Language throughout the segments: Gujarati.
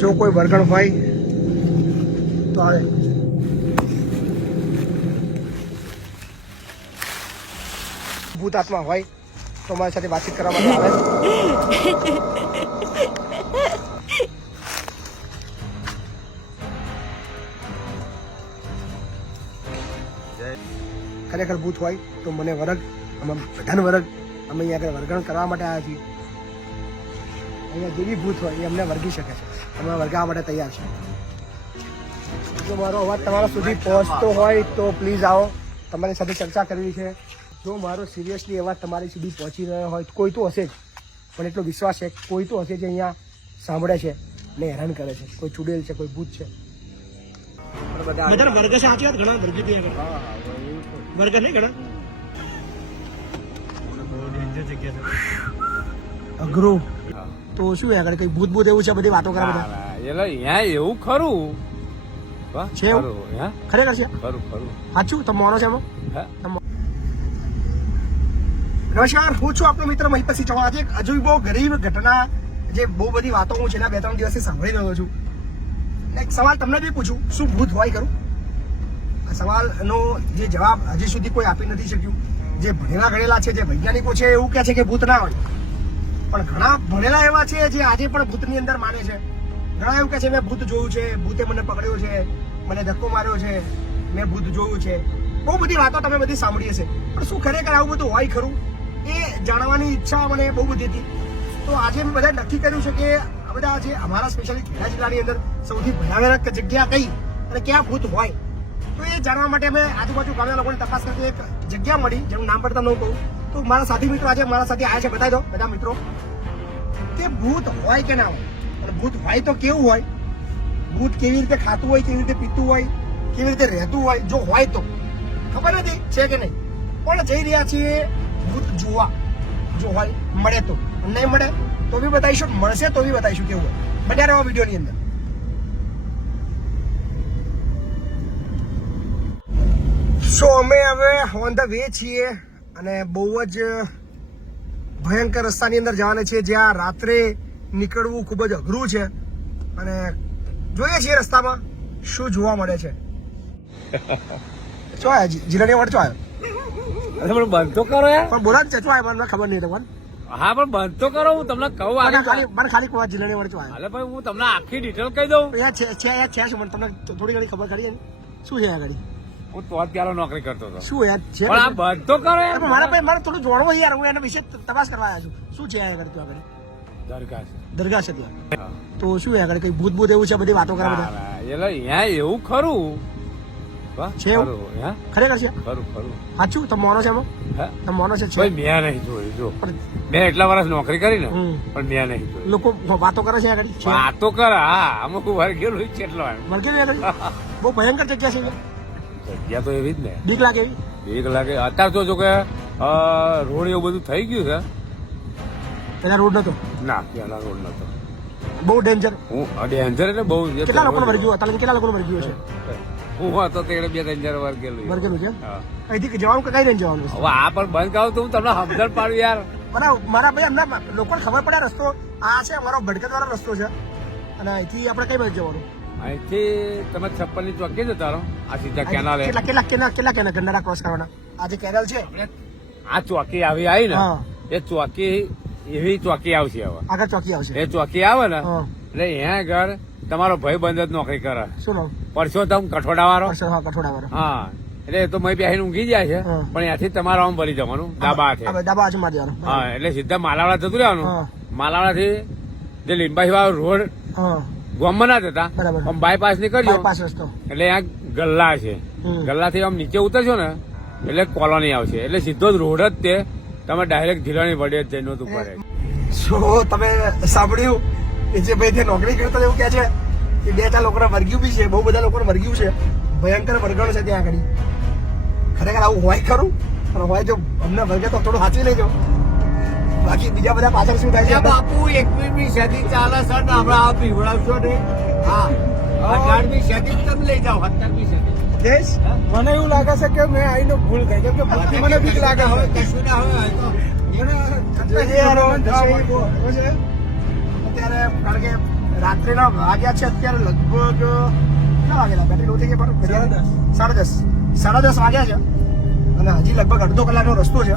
જો કોઈ વર્ગણ હોય તો આવે. ભૂત આત્મા હોય તો અમારી સાથે વાતચીત કરવા માટે આવે. ખરેખર ભૂત હોય તો મને વર્ગ, અમે બધાને વર્ગ, અમે અહીંયા આગળ વર્ગણ કરવા માટે આવ્યા છીએ. અહીંયા જે બી ભૂત હોય એ અમને વર્ગી શકે છે, અમે વર્ગાવવા માટે તૈયાર છે. જો મારો અવાજ તમારા સુધી પહોંચતો હોય તો પ્લીઝ આવો, તમારી સાથે ચર્ચા કરવી છે. જો મારો સિરિયસલી અવાજ તમારી સુધી પહોંચી રહ્યો હોય તો કોઈ તો હશે જ, પણ એટલો વિશ્વાસ છે કોઈ તો હશે જે અહીંયા સાંભળે છે ને હેરાન કરે છે. કોઈ ચુડેલ છે, કોઈ ભૂત છે. બધા વર્ગ છે, સાચી વાત. ઘણા વર્ગ વર્ગ નહીં ઘણા અઘરું. તો શું આગળ કઈ ભૂત ભૂત એવું છે બધી વાતો કરે બધા? એટલે અહીંયા એવું ખરું છે, એવું ખરેખર છે? સાચું તમે માનો છો એમાં? નમસ્કાર, હું છું આપણો મિત્ર મહિપતસિંહ ચૌહાણ. આજે એક હજુ બહુ ગરીબ ઘટના, જે બહુ બધી વાતો હું છેલ્લા 2-3 દિવસથી સાંભળી રહ્યો છું. એક સવાલ તમને બી પૂછું, શું ભૂત હોય ખરું? આ સવાલનો જે જવાબ હજી સુધી કોઈ આપી નથી શક્યું. જે ભણેલા ગણેલા છે, જે વૈજ્ઞાનિકો છે, એવું કહે છે કે ભૂત ના હોય. પણ ઘણા ભણેલા એવા છે જે આજે પણ ભૂતની અંદર માને છે. ઘણા એવું કહે છે મેં ભૂત જોયું છે, ભૂતે મને પકડ્યો છે, મને ધક્કો માર્યો છે, મેં ભૂત જોયું છે. બહુ બધી વાતો તમે બધી સાંભળી હશે, પણ શું ખરેખર આવું બધું હોય ખરું એ જાણવાની ઈચ્છા મને બહુ બધી હતી. તો આજે મેં બધા નક્કી કર્યું છે કે આ બધા જે અમારા સ્પેશિયલી ખેડા જિલ્લાની અંદર સૌથી ભયાનક જગ્યા કઈ અને ક્યાં ભૂત હોય, તો એ જાણવા માટે અમે આજુબાજુ ગામના લોકોની તપાસ કરતી એક જગ્યા મળી, જેનું નામ પડતા ન કહું. તો મારા સાથી મિત્રો આજે મારા સાથે આવ્યા છે. બતાવી દો બધા મિત્રો કે ભૂત હોય કે ના હોય, અને ભૂત હોય તો કેવું હોય, ભૂત કેવી રીતે ખાતું હોય, કેવી રીતે પીતું હોય, કેવી રીતે રહેતું હોય. જો હોય તો ખબર નથી છે કે નહીં, પણ જઈ રહ્યા છીએ ભૂત જોવા. જો હોય, મળે તો, નહીં મળે તો બી બતાવીશું, મળશે તો બી બતાવીશું કેવું હોય. બન્યા રહો વિડીયોની અંદર. સો અમે હવે ઓન ધ વે છીએ અને બહુ જ ભયંકર રસ્તાની અંદર જવાના છીએ, જ્યાં રાત્રે નીકળવું ખૂબ જ અઘરું છે. અને જોઈએ છીએ રસ્તામાં શું જોવા મળે છે. શું આવ્યા જીલાની વાડ? શું આવ્યો? બંધ તો કરો યાર. પણ બોલા છે શું આવ્યો? મને ખબર નહીં તમને. હા પણ બંધ તો કરો, હું તમને કહું. મને ખાલી કોઈ જીલાની વાડ શું આવ્યો? અલે ભાઈ હું તમને આખી ડિટેલ કહી દઉં. યાર છે શું? મને તમને થોડી ઘણી ખબર કરી શું છે આ ગાડી? હું તો અત્યારે નોકરી કરતો હતો. શું યાર છે? પણ આ બંધ તો કરો યાર. મારે થોડું જોડવું યાર, હું એના વિશે તપાસ કરવા આવ્યા છું. શું છે આ ગાડી? તું આગળ દરગાહ છે ત્યાં. તો શું આગળ કઈ ભૂત ભૂત એવું છે બધી વાતો કરે બધા? એટલે અહીંયા એવું ખરું છે, એવું ખરેખર છે? ખરું સાચું તમે માનો છો એમાં? તમે માનો છો? મેં નહીં જોયું. જો મેં એટલા વર્ષ નોકરી કરી ને, પણ મેં નહીં જોયું. લોકો વાતો કરે છે આગળ? વાતો કરે. હા, અમુક વાર ગયેલું છે. એટલો વળગેલું બહુ ભયંકર જગ્યા છે. જગ્યા તો એવી જ ને, બીક લાગે એવી. બીક લાગે. અત્યારે તો જો કે રોડ એવું બધું થઈ ગયું છે. પેલા રોડ નતો? ના, પેલા રોડ નતો. બહુ ડેન્જર. ડેન્જર એટલે બહુ. કેટલા લોકોને વર્ગ્યું? અત્યારે કેટલા લોકોને વર્ગ્યું છે? હું હતો તેને 2-3 વાર વર્ગેલું છે. અહીંથી જવાનું કે કઈ રહીને જવાનું? હવે આ પણ બંધ કરાવ તો હું તમને સમજણ પાડું યાર. મારા ભાઈ અમને લોકોને ખબર પડે રસ્તો આ છે, અમારો ભડકત વાળો રસ્તો છે. અને અહીંથી આપણે કઈ બાજુ જવાનું? અહીંથી તમે 56 ની ચોકી જતા રહો. આ સીધા કેનાલ. કેટલા ગંડારા ક્રોસ કરવાના? આ જે કેનાલ છે, આ ચોકી આવી ને, એ ચોકી એવી ચોકી આવશે. હવે આગળ ચોકી આવશે. એ ચોકી આવે ને એટલે અહીંયા આગળ તમારો ભાઈ બંધ જ નોકરી કરે. શું નામ? પરસોત્તમ કઠોડા વાળો. કઠોડા. હા, એટલે એ તો મય બેહીને ઊંઘી જાય છે, પણ ત્યાંથી તમારે આમ ભરી જવાનું ડાબા હાથે. હા, એટલે સીધા માલાવાડા જતું રહેવાનું. માલાવાડા થી જે લીંબાઈ વાળો રોડ ગામમાં ના જતા, આમ બાયપાસ નીકળ્યો એટલે અહીંયા ગલ્લા છે. ગલ્લા થી આમ નીચે ઉતરશો ને એટલે કોલોની આવશે. એટલે સીધો જ રોડ જ તે તમે ડાયરેક્ટ ધીરાણી વડે જ જઈને ઉપર. શું તમે સાંભળ્યું કે જે ભાઈ નોકરી કરતા એવું કે છે કે 2-4 લોકોને વર્ગ્યું બી છે, બહુ બધા લોકોને વર્ગ્યું છે. ભયંકર વર્ગણ છે ત્યાં આગળ. ખરેખર આવું હોય ખરું? અને હોય જો અમને વર્ગે તો થોડું સાચવી લેજો. બાકી બીજા બધા પાછળ શું થાય છે? બાપુ 21મી સદી ચાલે છે ને હમણાં આ પીવડાવશો ને. હા, 18મી સદી તમે લઈ જાઓ. 17મી સદી મને એવું લાગે છે કે મેં આવીને ભૂલ થઈ, કેમ કે મને બીક લાગે. હવે કશું ના હોય અત્યારે કારણ કે રાત્રિના વાગ્યા છે અત્યારે લગભગ કેટલા વાગેલા બેટરી લો થઈ ગયા બરાબર 10:30 વાગ્યા છે અને હજી લગભગ અડધો કલાકનો રસ્તો છે.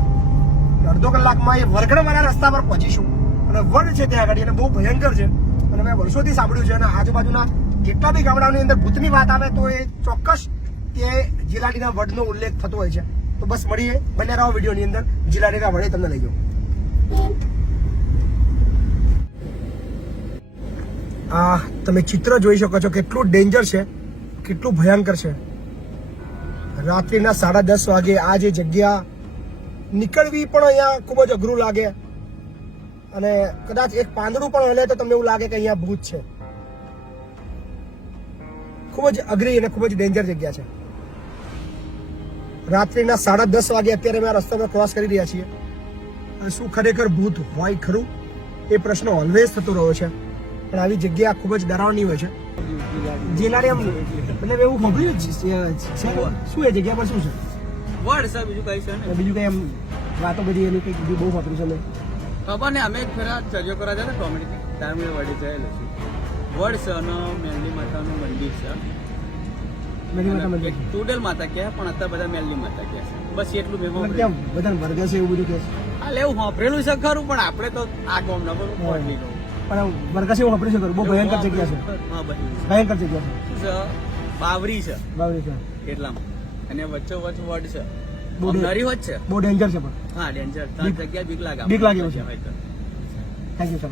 અડધો કલાકમાં એ વરગડવાના રસ્તા પર પહોંચીશું અને વડ છે ત્યાં આગળ અને બહુ ભયંકર છે અને મેં વર્ષોથી સાંભળ્યું છે અને આજુબાજુના જેટલા બી ગામડાઓની અંદર ભૂતની વાત આવે તો એ ચોક્કસ તે જીલાડીના વડનો ઉલ્લેખ થતો હોય છે. તો બસ મળીએ બને રહો વિડીયોની અંદર. જીલાડીના વડે તમને લઈ જાઉં. આ તમે ચિત્ર જોઈ શકો છો કેટલું ડેન્જર છે, કેટલું ભયંકર છે. રાત્રિના 10:30 વાગે આ જે જગ્યા નીકળવી પણ અહીંયા ખૂબ જ અઘરું લાગે અને કદાચ એક પાંદડું પણ હલે તો તમને એવું લાગે કે અહીંયા ભૂત છે. ખૂબ જ અઘરી અને ખૂબ જ ડેન્જર જગ્યા છે. રાત્રિના 10:30 વાગે અત્યારે અમે આ રસ્તા પર ક્રોસ કરી રહ્યા છીએ. અને શું ખરેખર ભૂત હોય ખરું એ પ્રશ્ન ઓલવેઝ થતો રહ્યો છે. પણ આવી જગ્યા ખૂબ જ ડરાવની હોય છે. જીલાડી એમ એટલે એવું ખબર જ શું એ જગ્યા પર શું છે? વડ છે, બીજું કઈ છે ને? બીજું કઈ એમ વાતો બધી એની કંઈક બહુ વાપરી છે મેં ખબર ને. અમે ફેરા ચર્ચો કરવા જતા કોમેડી ત્યારે મેં વડે જયેલો છું. વડ છે અને મેલડી માતાનું મંદિર છે. મેરી માતા મંદિર ટુડેલ માતા કહે પણ અત્યારે બધા મેલડી માતા કહે છે. બસ એટલું મેં મતલબ કેમ બધા વર્ગ છે એવું બધું કે છે? હા લેવું વાપરેલું છે ખરું પણ આપણે તો આ ગામ ના પણ વર્ગ છે એવું વાપરી છે ખરું? બહુ ભયંકર જગ્યા છે. હા બધું ભયંકર જગ્યા છે. શું છે? બાવરી છે બાવરી છે એટલામાં અને વચ્ચો વચ્ચ વડ છે. બહુ નરી હોત છે. બહુ ડેન્જર છે પણ. હા ડેન્જર. ત્રણ જગ્યા બીક લાગે. બીક લાગે એવું છે. Thank you sir.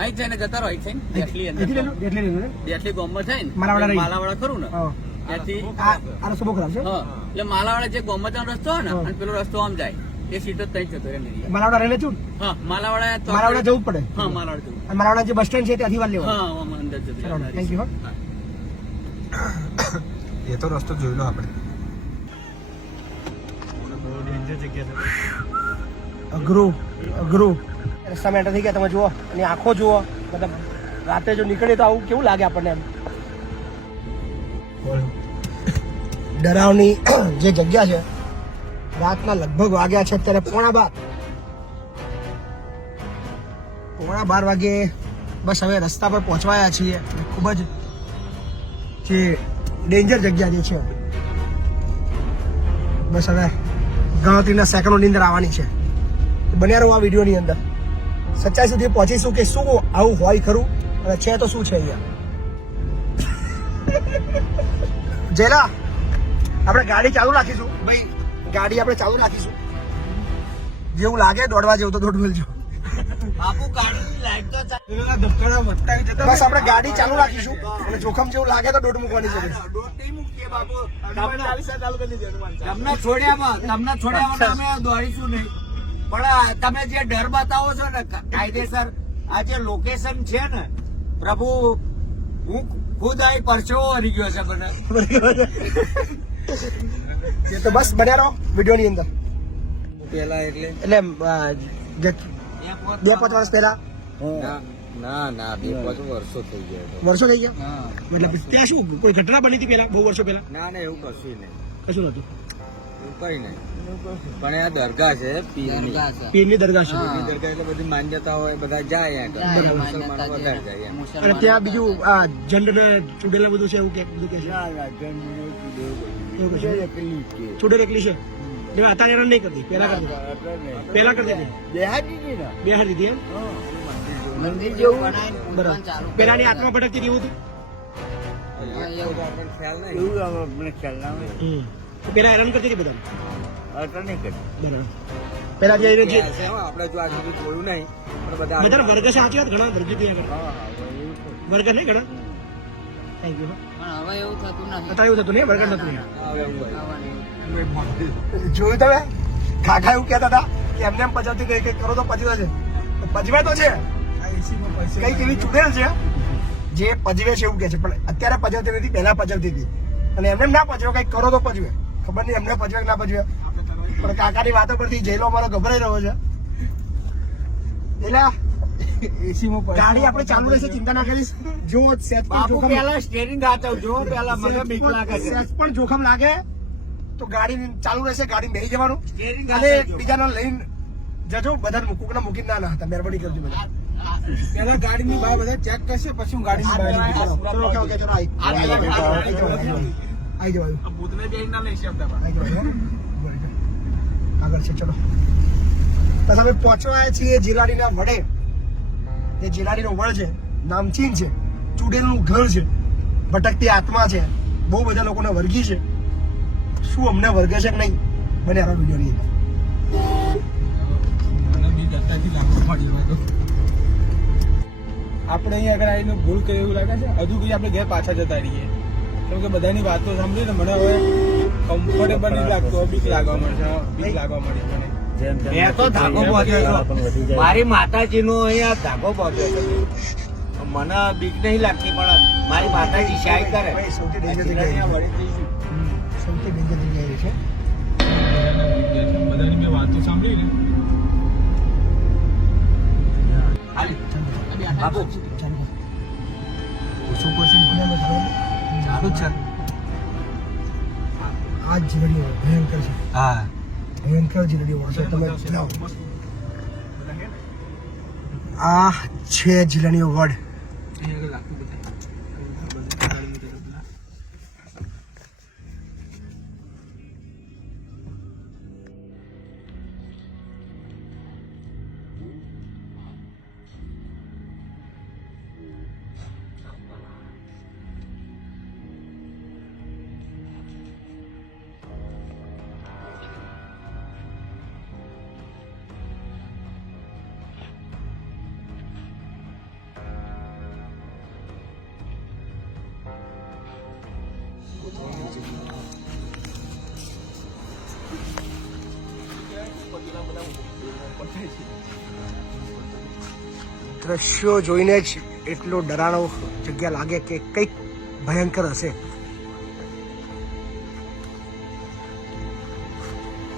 અહીં છે ને જતા રહો અહીં દેખલી દેખલી ગામમાં થાય ને માલાવાડા માલાવાડા ખરું ને હા ત્યાંથી આ રસ્તો બહુ ખરાબ છે. હા એટલે માલાવાડા જે ગામમાં રસ્તો હોય ને અને પેલો રસ્તો આમ જાય એ સીધો ત્યાં જતો રહે નહીં. માલાવાડા રેલે છું હા માલાવાડા માલાવાડા જવું જ પડે. હા માલાવાડા જવું. અને માલાવાડા જે બસ સ્ટેન્ડ છે ત્યાંથી વાર લેવા. હા આમાં અંદર જતું થેન્ક યુ. એ તો રસ્તો જોઈ લો આપણે. અઘરું અઘરું રસ્તામાં એન્ટર થઈ ગયા. તમે જુઓ અને આંખો જુઓ. મતલબ રાતે જો નીકળે તો આવું કેવું લાગે આપણને એમ. ડરાવની જે જગ્યા છે. રાતના લગભગ વાગ્યા છે અત્યારે 12:15 વાગે. બસ હવે રસ્તા પર પહોંચવાયા છીએ. ખૂબ જ જે ડેન્જર જગ્યા જે છે બસ હવે ગણતરીના સેકન્ડોની અંદર આવવાની છે. બન્યા રહો આ વિડીયોની અંદર. સચ્ચાઈ સુધી પહોંચીશું કે શું આવું હોય ખરું અને છે તો શું છે અહીંયા. જેલા આપણે ગાડી ચાલુ રાખીશું ભાઈ. ગાડી આપણે ચાલુ રાખીશું. જેવું લાગે દોડવા જેવું તો દોડ બોલજો. બાપુ ગાડી લાઈટ તો બસ આપણે ગાડી ચાલુ રાખીશું અને જોખમ જેવું લાગે તો દોડ મૂકવાની છે. તમને છોડ્યા અમે દોડીશું નહીં પણ તમે જે ડર બતાવો છો ને કાયદેસર આ જે લોકેશન છે ને પ્રભુ હું ખુદ આ પરસેવો વળી ગયો છે મને. તો બસ બન્યા રહો વિડીયોની અંદર. પેલા એટલે 2-5 વર્ષ પહેલા ના 2-5 વર્ષો થઈ ગયા. વર્ષો થઈ ગયા મતલબ ત્યાં શું કોઈ ઘટના બની હતી પેલા બહુ વર્ષો પહેલા? ના એવું કશું નહીં. કશું નતું. એવું કઈ નહીં પણ આ દરગાહ છે પીરની દરગાહ છે. દરગાહ એટલે બધી માન્યતા હોય બધા જાય મુસલમાનો વધારે જાય અને ત્યાં બીજું આ જંડ ને ચુડેલ બધું છે એવું કે ચુડેલ એકલી છે. અત્યારે હેરાન નહીં કરતી. પેલા કરતી હતી. બેહાર દીધી એમ. મંદિર જેવું બરાબર. પેલાની આત્મા ભટકતી હતી એવું હતું. પેલા હેરાન કરતી હતી બધા. બરાબર. પેલા જે આપણે જો આ સુધી જોયું નહીં પણ બધા બધા વર્ગ છે. સાચી વાત ઘણા વર્ગ વર્ગ નહીં ઘણા. Thank you. હવે એવું થતું નથી. અત્યારે એવું થતું નહીં. વર્ગ નતું. જોયું તમે કાકા એવું કહેતા હતા કે એમને એમ પચાવતી કઈ કરો તો પચવે છે. પચવે તો છે કઈક એવી ચૂડેલ છે જે પજવે છે એવું કે છે પણ અત્યારે પજવતી નથી. પહેલા પજવતી હતી અને એમને ના પજવે કઈક કરો તો પજવે. ખબર નહીં એમને પજવે કે ના પજવે પણ કાકાની વાતો પરથી જઈલો અમારો ગભરાઈ રહ્યો છે. એટલે ગાડી આપણે ચાલુ રહેશે. ચિંતા ના કરીશ. જો પેલા સ્ટેરિંગ હાથવજો. પેલા મને બીક લાગે છે. પણ જોખમ લાગે તો ગાડી ચાલુ રહેશે. ગાડી બેસી જવાનું સ્ટેરિંગ અને એકબીજાને લઈને જજો બધા મૂકુકના મૂકી ના હતા મહેરબાની કરજો બધા પેલા ગાડીની બહાર બધા ચેક કરશે પછી હું ગાડીની બહાર નીકળું. ચલો ઓકે ચલો આઈ જવાયું ભૂતને બેન ના લઈ શકતા આગળ છે ચલો બસ અમે પહોંચવા આવ્યા છીએ જિલ્લાડીના વડે જે જિલ્લાડીનો વડ છે નામચીન છે ચુડેલનું ઘર છે ભટકતી આત્મા છે બહુ બધા લોકોને વર્ગી છે શું અમને વર્ગે છે કે નહીં મને આનો વિડીયો નહીં મને બી દત્તાથી લાગુ પડ્યો હતો. આપણે અહીં આગળ આવીને ભૂલ કરી એવું લાગે છે હજુ કઈ આપણે ઘેર પાછા જતા રહીએ કેમ કે બધાની વાતો સાંભળી ને મને હવે કમ્ફર્ટેબલ નહીં લાગતું બીક લાગવા મળશે બીક લાગવા મળી મને મેં તો ધાગો પહોંચ્યો છું મારી માતાજીનો અહીંયા ધાગો પહોંચ્યો છે મને બીક નહીં લાગતી પણ મારી માતાજી સહાય કરે ભાઈ, સૌથી danger જગ્યાએ. અહીંયા વળી જઈશું. સૌથી ડેન્જર જગ્યાએ છે બધાની મેં વાતો સાંભળી ને હાલી. બાપુ ઓછું પર્સન્ટ ગુનામાં ચાલુ જ છે આ જ જીવડીઓ ભયંકર છે હા ભયંકર જીવડીઓ છે તમે જાઓ આ છે જિલ્લાની વડ અહીં આગળ લાગતું બધા ગાડીની તરફ ના. દ્રશ્યો જોઈને જ એટલો ડરાણો જગ્યા લાગે કે કંઈક ભયંકર હશે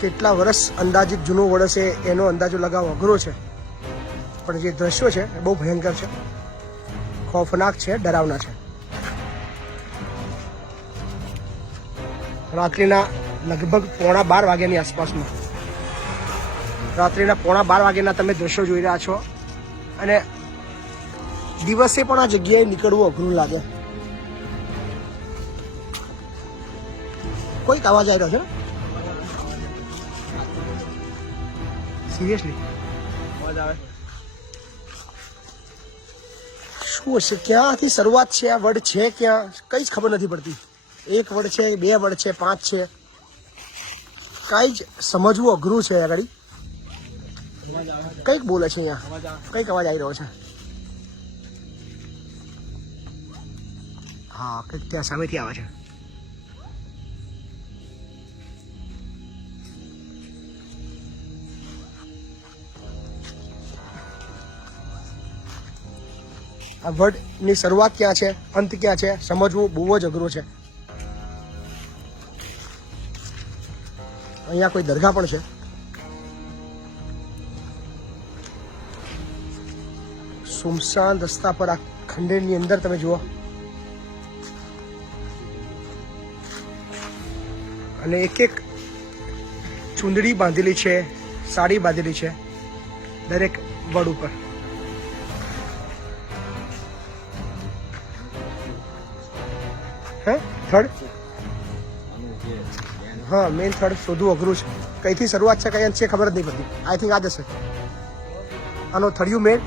કેટલા વર્ષ અંદાજિત જૂનું વડ છે એનો અંદાજો લગાવવો અઘરો છે પણ જે દ્રશ્યો છે એ બહુ ભયંકર છે ખોફનાક છે ડરાવના છે રાત્રિના લગભગ 11:30 વાગ્યાની આસપાસમાં રાત્રિના 11:30 વાગ્યાના તમે દ્રશ્યો જોઈ રહ્યા છો અને દિવસે પણ આ જગ્યાએ નીકળવું અઘરું લાગે કોઈક અવાજ આવી રહ્યો છે સિરિયસલી અવાજ આવે શું હશે ક્યાંથી શરૂઆત છે આ વડ છે ક્યાં કઈ જ ખબર નથી પડતી એક વડ છે 2 વડ છે 5 છે કઈ જ સમજવું અઘરું છે આગળ કંઈક બોલે છે અહીંયા કંઈક અવાજ આવી રહ્યો છે હા કંઈક ત્યાં સામેથી આવે છે આ વર્ડની શરૂઆત ક્યાં છે અંત ક્યાં છે સમજવું બહુ જ અઘરું છે અહીંયા કોઈ દરગાહ પણ છે સુમસાન રસ્તા પર આ ખંડેરની અંદર તમે જુઓ અને એક એક ચૂંદડી બાંધેલી છે સાડી બાંધેલી છે દરેક વડ ઉપર હે થર્ડ હા મેઇન થર્ડ શોધવું અઘરું છે કઈથી શરૂઆત છે કઈ અંત છે ખબર જ નહીં પડતી આઈ થિંક આ જ હશે આનો થર્યું મેઇન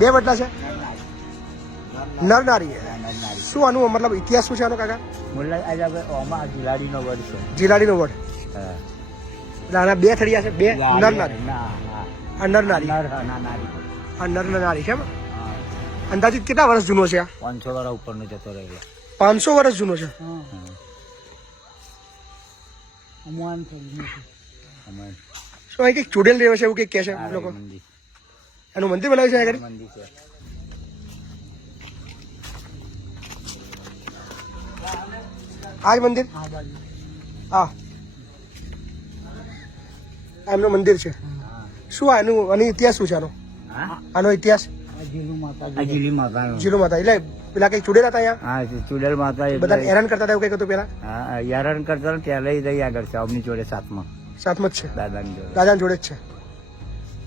2 વડલા છે નર નારી શું આનું મતલબ ઇતિહાસ શું છે આનો કાકા જિલાડીનો વડ છે જીલાડીનો વડ એટલે આના 2 થડિયા છે 2 નર નારી આ નર નારી આ નર નારી છે એમ અંદાજિત કેટલા વર્ષ જૂનો છે આ 500 વર્ષ ઉપરનો જતો રહેલો 500 વર્ષ જૂનો છે શું અહીં કંઈક ચૂડેલ રહ્યો છે એવું કંઈક કહે છે લોકો એનું મંદિર બનાવ્યું છે આગળ મંદિર છે આ જ મંદિર હા આ એમનું મંદિર છે શું આનો ઇતિહાસ શું છે આનો ઇતિહાસ જીલી માતા જીલો માતા એટલે પેલા કઈ ચૂડેલા હતા અહીંયા હા ચુડેલ માતા બધા હેરાન કરતા હતા એવું કઈ હતું પેલા યારણ કરતા ત્યાં લઈ જઈ આગળ છે અમની જોડે સાથમાં સાથમાં જ છે દાદાની જોડે. દાદાની જોડે જ છે.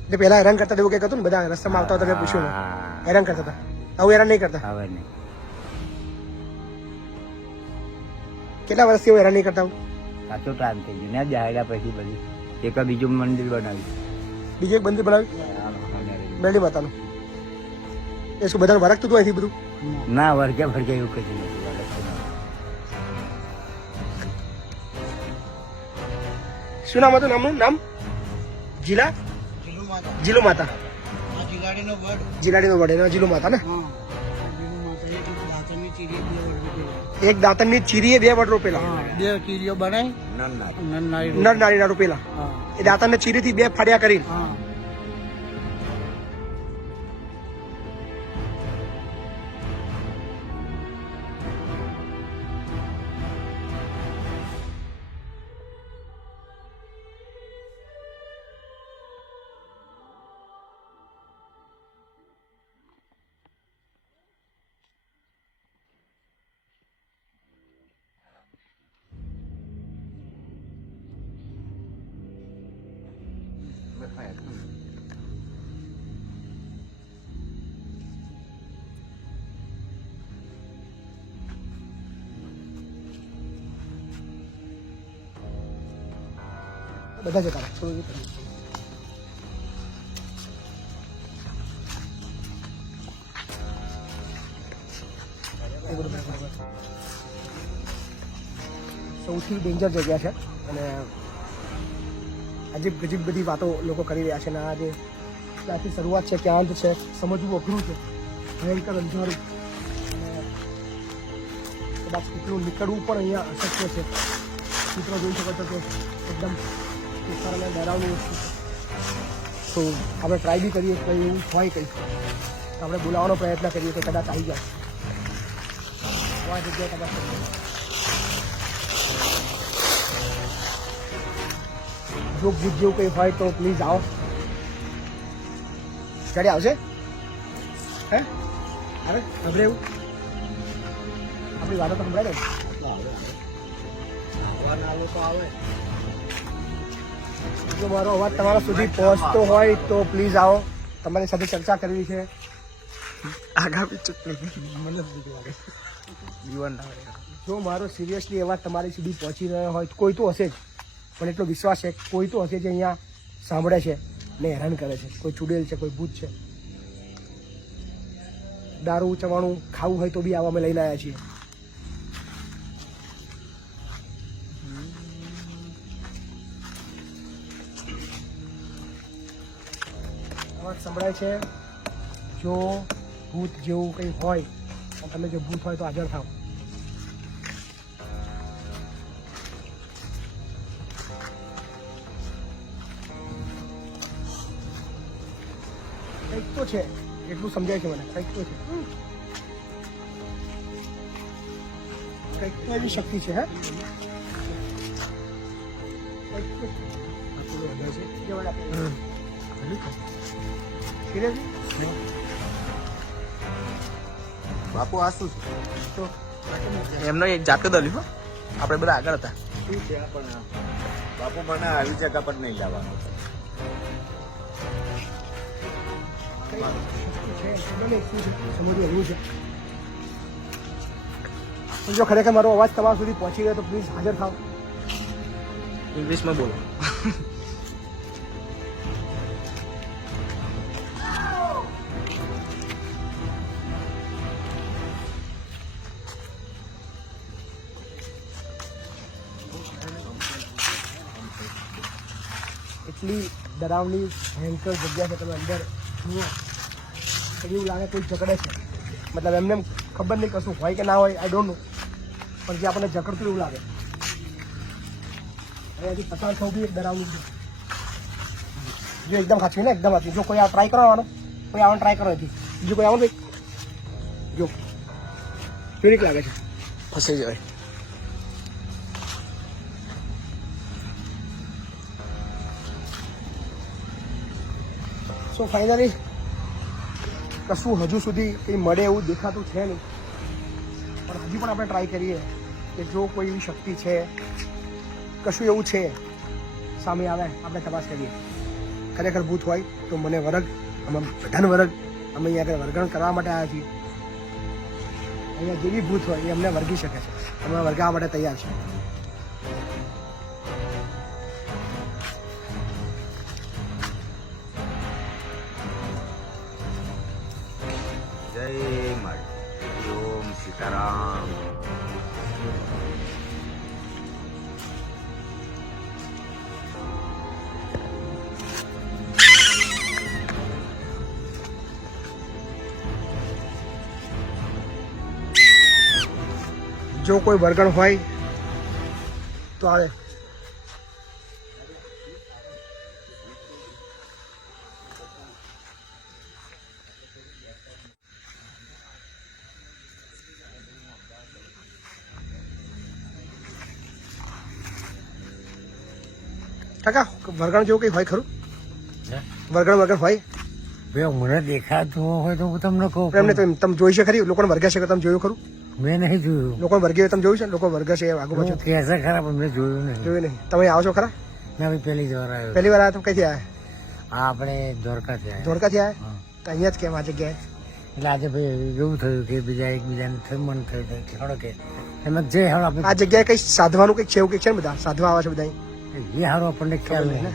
એટલે પહેલા હેરાન કરતા હતા એવું કંઈક હતું ને, બધા રસ્તામાં આવતા હતા મેં પૂછ્યું ને, હા. હેરાન કરતા હતા. હવે હેરાન નહીં કરતા. હવે નહીં. કેટલા વર્ષથી એવું હેરાન નહીં કરતા? સાચો ટાઈમ થઈ ગયો ને જાહેરા પછી બધી એક બીજું મંદિર બનાવ્યું. બીજું એક મંદિર બનાવ્યું, બેલી માતાનું. એ શું બધાને વરખતું હતું અહીંથી બધું? ના વર્ગે એવું કઈ નથી. શું નામ હતું? નામનું નામ જીલા જીલુ માતા. જીલાડીનો વડ, જીલુ માતા ને. એક દાંતણની ચીરીએ 2 વડ રોપેલા, 2 ચીરીઓ બનાવી નર નારીના રોપેલા. એ દાંતણની ચીરીથી 2 ફાડ્યા કરી. બધા જતા રહ્યા. થોડું સૌથી ડેન્જર જગ્યા છે અને અજીબ ગજીબ બધી વાતો લોકો કરી રહ્યા છે. અને આ જે ત્યાંથી શરૂઆત છે, ક્યાં અંત છે, સમજવું અઘરું છે, ભયંકર અંધારું. કદાચ કેટલું નીકળવું પણ અહીંયા અશક્ય છે. ચિત્ર જોઈ શકો છો કે એકદમ અને ડરાવનું વસ્તુ છે. તો આપણે ટ્રાય બી કરીએ કંઈ એવું હોય કંઈ, આપણે બોલાવવાનો પ્રયત્ન કરીએ કે કદાચ આવી જાય આ જગ્યાએ. કદાચ જો ભૂત જેવું કંઈ હોય તો પ્લીઝ આવો. ક્યારે આવશે? હે આવે ખબર એવું આપણી વાતો તો સંભળાય ને. લોકો આવે. જો મારો અવાજ તમારા સુધી પહોંચતો હોય તો પ્લીઝ આવો. તમારી સાથે ચર્ચા કરવી છે આગામી ચૂંટણી. જો મારો સિરિયસલી અવાજ તમારી સુધી પહોંચી રહ્યો હોય તો કોઈ તો હશે જ, પણ એટલો વિશ્વાસ છે કોઈ તો હશે જે અહીંયા સાંભળે છે ને હેરાન કરે છે. કોઈ ચુડેલ છે, કોઈ ભૂત છે. દારૂ ચવાણું ખાવું હોય તો બી આવા અમે લઈને આવ્યા છીએ. અવાજ સંભળાય છે. જો ભૂત જેવું કંઈ હોય અને તમે જો ભૂત હોય તો હાજર થાવ. કંઈક તો છે, એટલું સમજાય છે મને. કંઈક તો છે, કંઈક તો એવી શક્તિ છે. હે કંઈક તો બાપુ આ શું તો એમનો એક જાતો દલ્યો, આપણે બધા આગળ હતા. શું છે પણ બાપુ મને આવી જગ્યા પર નહીં લાવવાનું. સમજવું એવું છે. જો ખરેખર મારો અવાજ તમારા સુધી પહોંચી ગયો તો પ્લીઝ હાજર થાવ. ઇંગ્લિશમાં બોલો. એટલી ડરાવની ભયંકર જગ્યા છે. તમે અંદર જુઓ એવું લાગે કોઈ જકડે છે. મતલબ એમને ખબર નહીં કશું હોય કે ના હોય, આઈ ડોન્ટ નો, પણ જે આપણને જકડતું એવું લાગે. અહીંયાથી પસાર થવું બી એક ડરાવનું છે. જો એકદમ સાચવી ને, એકદમ સાચવી. જો કોઈ આ ટ્રાય કરવાનો, કોઈ આવવાનું ટ્રાય કરો નથી. બીજું કોઈ આવવાનું ભાઈ જો યુનિક લાગે છે. ફસાઈ જાય. સો ફાઇનલી કશું હજુ સુધી કંઈ મળે એવું દેખાતું છે નહીં, પણ હજી પણ આપણે ટ્રાય કરીએ કે જો કોઈ એવી શક્તિ છે, કશું એવું છે સામે આવે આપણે તપાસ કરીએ. ખરેખર ભૂત હોય તો મને વર્ગ, આમાં બધાને વર્ગ, અમે અહીંયા આગળ વર્ગણ કરવા માટે આવ્યા છીએ. અહીંયા જે બી ભૂત હોય એ અમને વર્ગી શકે છે, અમે વર્ગાવવા માટે તૈયાર છે. જય માતા ઓમ સીતારામ. જો કોઈ વર્ગણ હોય તો આવે. કાકા વર્ગણ જેવું કઈ હોય ખરું? વર્ગણ હોય મને દેખાતું હોય તો હું તમને કહું. એમને તો તમે જોઈ છે ખરી? લોકોને વર્ગ્યા છે કે તમે જોયું ખરું? મેં નહીં જોયું. લોકો વર્ગીય તમે જોયું છે? લોકો વર્ગ છે આગુ પાછું કહેશે ખરા પણ મેં જોયું નહીં. જોયું નહીં. તમે આવો છો ખરા? ના ભાઈ પહેલી જ વાર આવ્યો. પહેલી વાર આવ્યા? તમે કઈથી આવ્યા? આ આપણે ધોરકાથી આવ્યા. ધોળકાથી આવ્યા? તો અહીંયા જ કેમ આ જગ્યાએ? એટલે આજે ભાઈ એવું થયું કે બીજા એકબીજાને મન થયું કે હાડો કે એમાં જે હાડો આપણે આ જગ્યાએ કઈ સાધવાનું કઈક છે એવું કઈક છે ને? બધા સાધવા આવે છે બધા એ હાડો આપણને ખ્યાલ નહીં.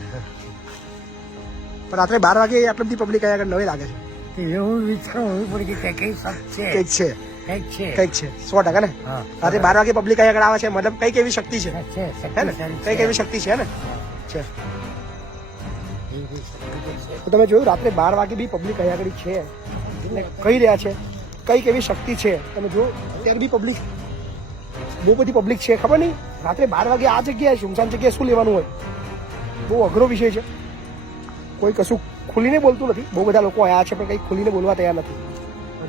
પણ રાત્રે 12 વાગે આટલી બધી પબ્લિક અહીંયા આગળ નવી લાગે છે. એવું વિચારવું પડી કે કઈ સત છે, કઈક છે, કઈક છે, કઈક છે 100% ને. હા રાત્રે 12 વાગે પબ્લિક અહીંયા આગળ આવે છે, મતલબ કઈક એવી શક્તિ છે, છે હે ને? કઈક એવી શક્તિ છે ને? છે. એવી શક્તિ તો છે. તો તમે જોયું રાત્રે 12 વાગે બી પબ્લિક અહીંયા આગળ છે ને કહી રહ્યા છે કઈક એવી શક્તિ છે. તમે જો અત્યારે બી પબ્લિક, બહુ બધી પબ્લિક છે. ખબર નહીં રાત્રે 12 વાગે આ જગ્યાએ સુમસાન જગ્યાએ શું લેવાનું હોય? બહુ અઘરો વિષય છે. કોઈ કશું ખુલીને બોલતું નથી. બહુ બધા લોકો આવ્યા છે પણ કંઈ ખુલીને બોલવા તૈયાર નથી.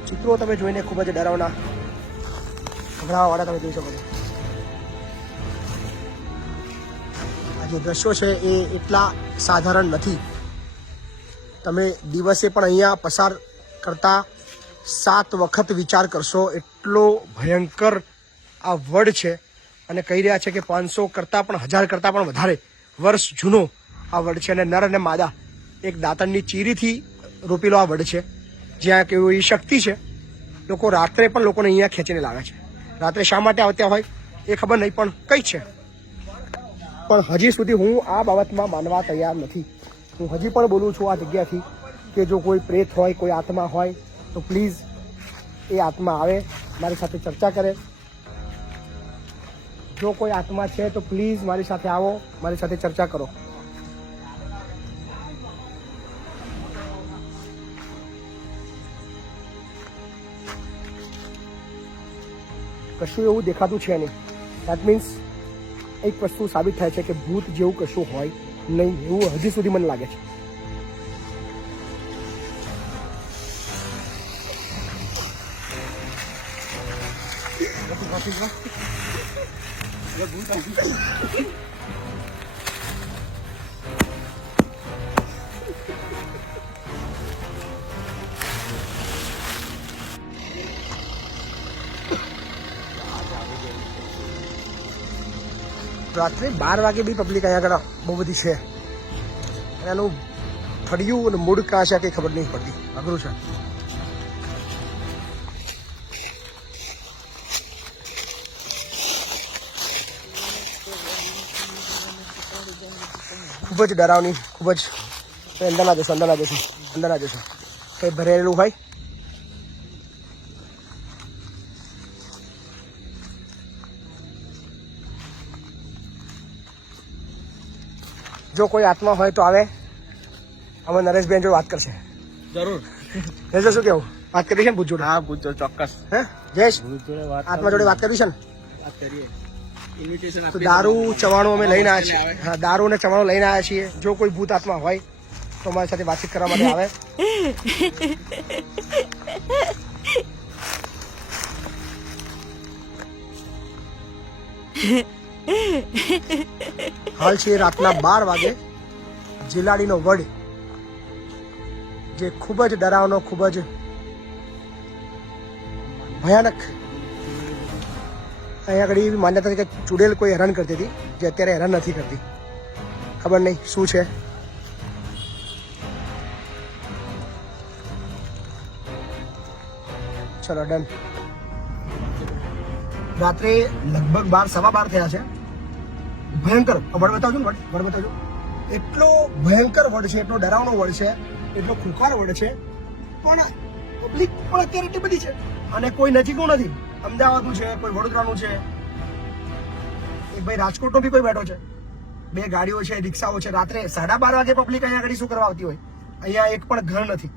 ચિત્રો તમે જોઈને ખૂબ જ ડરાવના, ગભરાવાવાળા તમે જોઈ શકો છો. આ જે દ્રશ્યો છે એ એટલા સાધારણ નથી. તમે દિવસે પણ અહીંયા પસાર કરતા 7 વખત વિચાર કરશો એટલો ભયંકર આ વડ છે. અને કહી રહ્યા છે કે 500 કરતાં પણ 1000 કરતાં પણ વધારે વર્ષ જૂનો આ વડ છે. અને નર અને માદા એક દાંતણની ચીરીથી રોપેલો આ વડ છે. જ્યાં કેવી શક્તિ છે. લોકો રાત્રે પણ લોકોને અહીંયા ખેંચીને લાવે છે. રાત્રે શા માટે આવતા હોય એ ખબર નહીં પણ કંઈ છે. પણ હજી સુધી હું આ બાબતમાં માનવા તૈયાર નથી. હું હજી પણ બોલું છું આ જગ્યાથી કે જો કોઈ પ્રેત હોય, કોઈ આત્મા હોય તો પ્લીઝ એ આત્મા આવે, મારી સાથે ચર્ચા કરે. જો કોઈ આત્મા છે તો પ્લીઝ મારી સાથે આવો, મારી સાથે ચર્ચા કરો. કશું એવું દેખાતું છે નહીં. દેટ મીન્સ એક વસ્તુ સાબિત થાય છે કે ભૂત જેવું કશું હોય નહીં એવું હજી સુધી મને લાગે છે. રાત્રે 12 વાગે બી પબ્લિક અહીંયા આગળ બહુ બધી છે. અને એનું ફળિયું અને મૂળ કાં છે કંઈ ખબર નહીં પડતી. અઘરું છે. ખૂબ જ ડરાવની, ખૂબ જ અંદર ના જશો, અંદર ના જશો, અંદર ના જશો. કંઈ ભરેલું હોય જો કોઈ આત્મા હોય તો આવે. અમે નરેશબેન જોડે વાત કરશે. જરૂર. નરેશ શું કેવું? વાત કરી છે ને ભૂત જોડે? હા પૂછો ચોક્કસ. હે જયેશ ભૂત જોડે વાત આત્મા જોડે વાત કરી છે ને? વાત કરીએ. ઇન્વિટેશન તો દારૂ ચવાણું અમે લઈને આવ્યા છીએ. હા, દારૂ અને ચવાણું લઈને આવ્યા છીએ. જો કોઈ ભૂત આત્મા હોય તો અમારી સાથે વાતચીત કરવા માટે આવે. હાલ છે રાતના 12 વાગે. જીલાડીનો વડ જે ખૂબ જ ડરાવનો, ખૂબ જ ભયાનક. અહીંયા આગળ એવી માન્યતા છે કે ચુડેલ કોઈ હેરાન કરતી હતી જે અત્યારે હેરાન નથી કરતી. ખબર નહીં શું છે. ચલો ડન. રાત્રે લગભગ 12 થયા છે. ભયંકર વડ બતાવજો ને, વડ બતાવજો. એટલો ભયંકર વડ છે, એટલો ડરાવનો વડ છે, એટલો ખુંખાર વડ છે, પણ પબ્લિક પણ અત્યારે એટલી બધી છે અને કોઈ નજીકનું નથી. અમદાવાદનું છે, કોઈ વડોદરાનું છે, એક ભાઈ રાજકોટનો બી કોઈ બેઠો છે, 2 ગાડીઓ છે, રિક્ષાઓ છે. રાત્રે 12:30 વાગે પબ્લિક અહીંયા આગળ શું કરવા આવતી હોય? અહીંયા એક પણ ઘર નથી.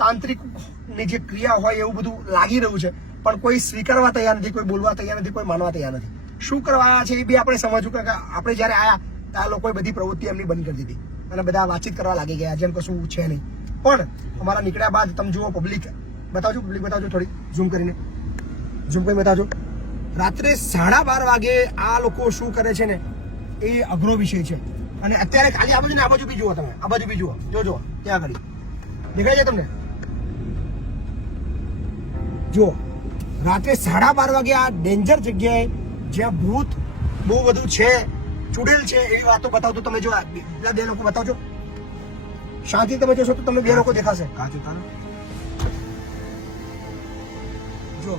તાંત્રિકની જે ક્રિયા હોય એવું બધું લાગી રહ્યું છે, પણ કોઈ સ્વીકારવા તૈયાર નથી, કોઈ બોલવા તૈયાર નથી, કોઈ માનવા તૈયાર નથી. શું કરવા આવ્યા છે એ બી આપણે સમજવું કે આપણે જ્યારે આવ્યા ત્યાં લોકોએ બધી પ્રવૃત્તિ એમની બંધ કરી દીધી અને બધા વાતચીત કરવા લાગી ગયા જેમ કશું છે નહીં. પણ અમારા નીકળ્યા બાદ તમે જુઓ પબ્લિક બતાવજો થોડી ઝૂમ કરીને, ઝૂમ કરી બતાવજો. રાત્રે 12:30 વાગે આ લોકો શું કરે છે ને એ અઘરો વિષય છે. અને અત્યારે ખાલી આ બાજુ ને આ બાજુ બી જુઓ, તમે આ બાજુ બી જુઓ, જોજો ત્યાં આગળ દેખાય છે તમને? જુઓ, રાત્રે 12:30 વાગે આ ડેન્જર જગ્યાએ જ્યાં ભૂત બહુ બધું છે, ચુડેલ છે, એવી વાતો બતાવતો. તમે જો બીજા 2 લોકો બતાવજો, શાંતિ તમે જોશો તો તમને 2 લોકો દેખાશે. જો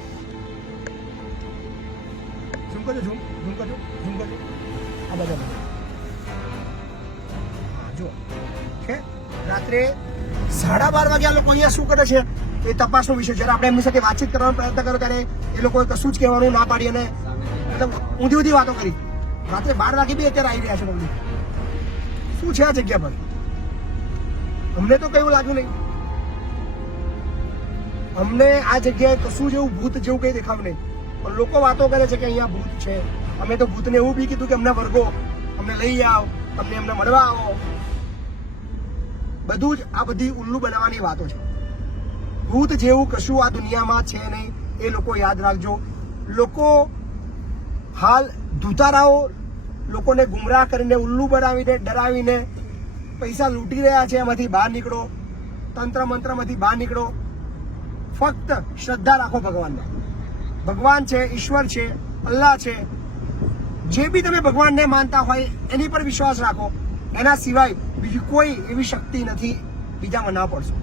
ઝૂમ કરજો, આ બધા જો છે. રાત્રે 12:30 વાગે આ લોકો અહીંયા શું કરે છે એ તપાસનો વિષય. જ્યારે આપણે એમની સાથે વાતચીત કરવાનો પ્રયત્ન કર્યો ત્યારે એ લોકોએ કશું જ કહેવાનું ના પાડી અને મતલબ ઊંધી વાતો કરી. રાત્રે 12 વાગે બી અત્યારે આવી રહ્યા છે પબ્લિક. શું છે આ જગ્યા પર? અમને તો કયું લાગ્યું નહીં. અમને આ જગ્યાએ કશું જેવું ભૂત જેવું કઈ દેખાવું નહીં, પણ લોકો વાતો કરે છે કે અહીંયા ભૂત છે. અમે તો ભૂતને એવું બી કીધું કે અમને વર્ગો, અમને લઈ આવો, તમને એમને મળવા આવો. બધું જ આ બધી ઉલ્લુ બનાવવાની વાતો છે. ભૂત જેવું કશું આ દુનિયામાં છે નહીં, એ લોકો યાદ રાખજો. લોકો હાલ ધૂતારાઓ લોકોને ગુમરાહ કરીને, ઉલ્લુ બનાવીને, ડરાવીને પૈસા લૂંટી રહ્યા છે. એમાંથી બહાર નીકળો, તંત્ર મંત્રમાંથી બહાર નીકળો. ફક્ત શ્રદ્ધા રાખો ભગવાનમાં. ભગવાન છે, ઈશ્વર છે, અલ્લાહ છે, જે બી તમે ભગવાનને માનતા હોય એની પર વિશ્વાસ રાખો. એના સિવાય બીજી કોઈ એવી શક્તિ નથી. બીજામાં ના પડશો.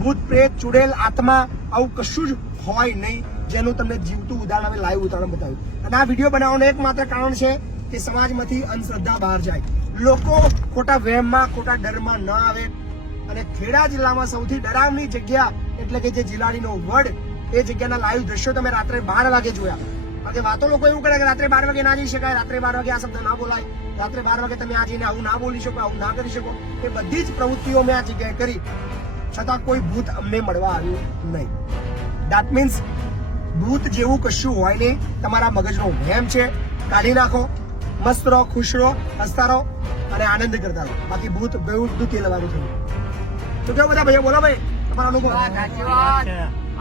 ભૂત પ્રેત, ચુડેલ, આત્મા આવું કશું જ હોય નહીં, જેનું તમને જીવતું ઉદાહરણ અમે લાઈવ ઉદાહરણ બતાવ્યું. અને આ વિડીયો બનાવવાનું એકમાત્ર કારણ છે કે સમાજમાંથી અંધશ્રદ્ધા બહાર જાય, લોકો ખોટા વહેમમાં, ખોટા ડરમાં ન આવે. અને ખેડા જિલ્લામાં સૌથી ડરાવની જગ્યા એટલે કે જે જિલ્લાડીનો વડ, એ જગ્યાના લાઈવ દ્રશ્યો તમે રાત્રે 12 વાગે જોયા. કારણ કે વાતો લોકો એવું કરે કે રાત્રે 12 વાગે ના જઈ શકાય, રાત્રે 12 વાગે આ શબ્દ ના બોલાય, રાત્રે 12 વાગે તમે આ જઈને આવું ના બોલી શકો, આવું ના કરી શકો. એ બધી જ પ્રવૃત્તિઓ મેં આ જગ્યાએ કરી, છતાં કોઈ ભૂત અમને મળવા આવ્યું નહીં. દેટ મીન્સ ભૂત જેવું કશું હોય નહીં. તમારા મગજનો વહેમ છે, કાઢી નાખો. મસ્ત રહો, ખુશ રહો, હસતા રહો અને આનંદ કરતા રહો. બાકી ભૂત બધું તેલવાનું થયું. તો કેવું બધા ભાઈઓ, બોલો ભાઈ તમારા અનુભવ.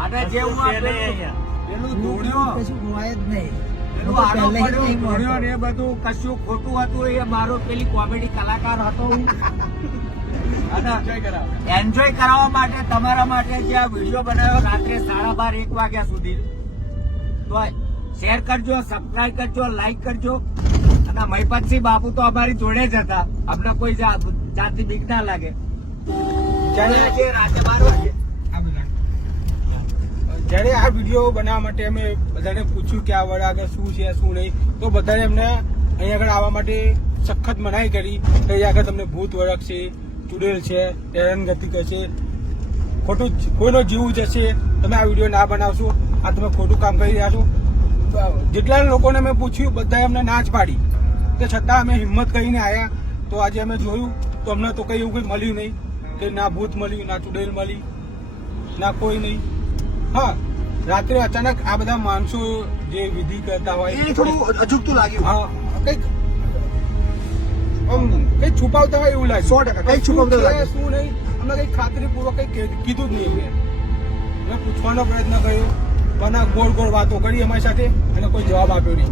અને જેવું પેલું દોડ્યો, કશું હોય જ નહીં. પેલું આડો પડ્યો, દોડ્યો ને એ બધું કશું ખોટું હતું. એ મારો પેલી કોમેડી કલાકાર હતો હું. અને એન્જોય કરાવવા માટે તમારા માટે જે આ વિડીયો બનાવ્યો રાત્રે 12:30 1 વાગ્યા સુધી, તો શેર કરજો, સબસ્ક્રાઇબ કરજો, લાઈક કરજો. અને મહિપતસિંહ બાપુ તો અમારી જોડે જ હતા, અમને કોઈ જાતની બીક ના લાગે. રાતે 12 વાગે જ્યારે આ વિડીયો બનાવવા માટે અમે બધાને પૂછ્યું કે આ વડ આગળ શું છે શું નહીં, તો બધાને એમને અહીંયા આગળ આવવા માટે સખત મનાઈ કરી કે અહીંયા આગળ તમને ભૂત વળગશે, ચુડેલ છે, હેરાનગતિ કરશે, ખોટું કોઈનો જીવ જશે. તમે આ વિડીયો ના બનાવશો, આ તમે ખોટું કામ કરી રહ્યા છો. જેટલા લોકોને મેં પૂછ્યું બધા એમને ના જ પાડી, તે છતાં અમે હિંમત કરીને આવ્યા. તો આજે અમે જોયું તો અમને તો કંઈ એવું કંઈ મળ્યું નહીં, કે ના ભૂત મળ્યું, ના ચુડેલ મળી, ના કોઈ નહીં. હા, રાત્રે અચાનક આ બધા માણસો જે વિધિ કરતા હોય એ થોડું અજુગતું લાગ્યું. હા, કંઈક છુપાવતા હોય એવું લાગે. 100% કંઈક છુપાવતા લાગે. શું નહીં, અમને કંઈક ખાતરીપૂર્વક કંઈક કીધું જ નહીં. મેં પૂછવાનો પ્રયત્ન કર્યો, પણ ગોળ ગોળ વાતો કરી અમારી સાથે અને કોઈ જવાબ આપ્યો નહીં.